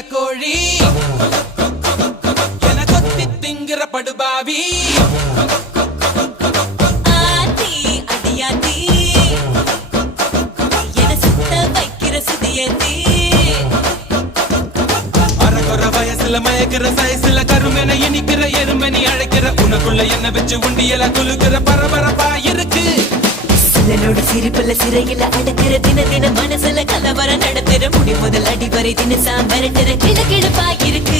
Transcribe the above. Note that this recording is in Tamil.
கடக்கோழி என கொத்தி திங்கிற படுபாவி ஆத்தி அடியாத்தி என சுத்த வைக்கிற சுதியத்தி அரகுற வயசுல மயக்கிற சயசுல கருமென இனிக்கிற எருமனி அழைக்கிற உனக்குள்ள என்ன வச்சு உண்டியல குலுக்கிற பரபரப்பா இருக்கு சிலனோட சிரிப்புல சிறையில அடக்கிற தின தின மனசுல கலவரம் நடத்துற முடி முதல் அடிவரை தினசா மிரட்டுற கிழக்கிழப்பா இருக்கு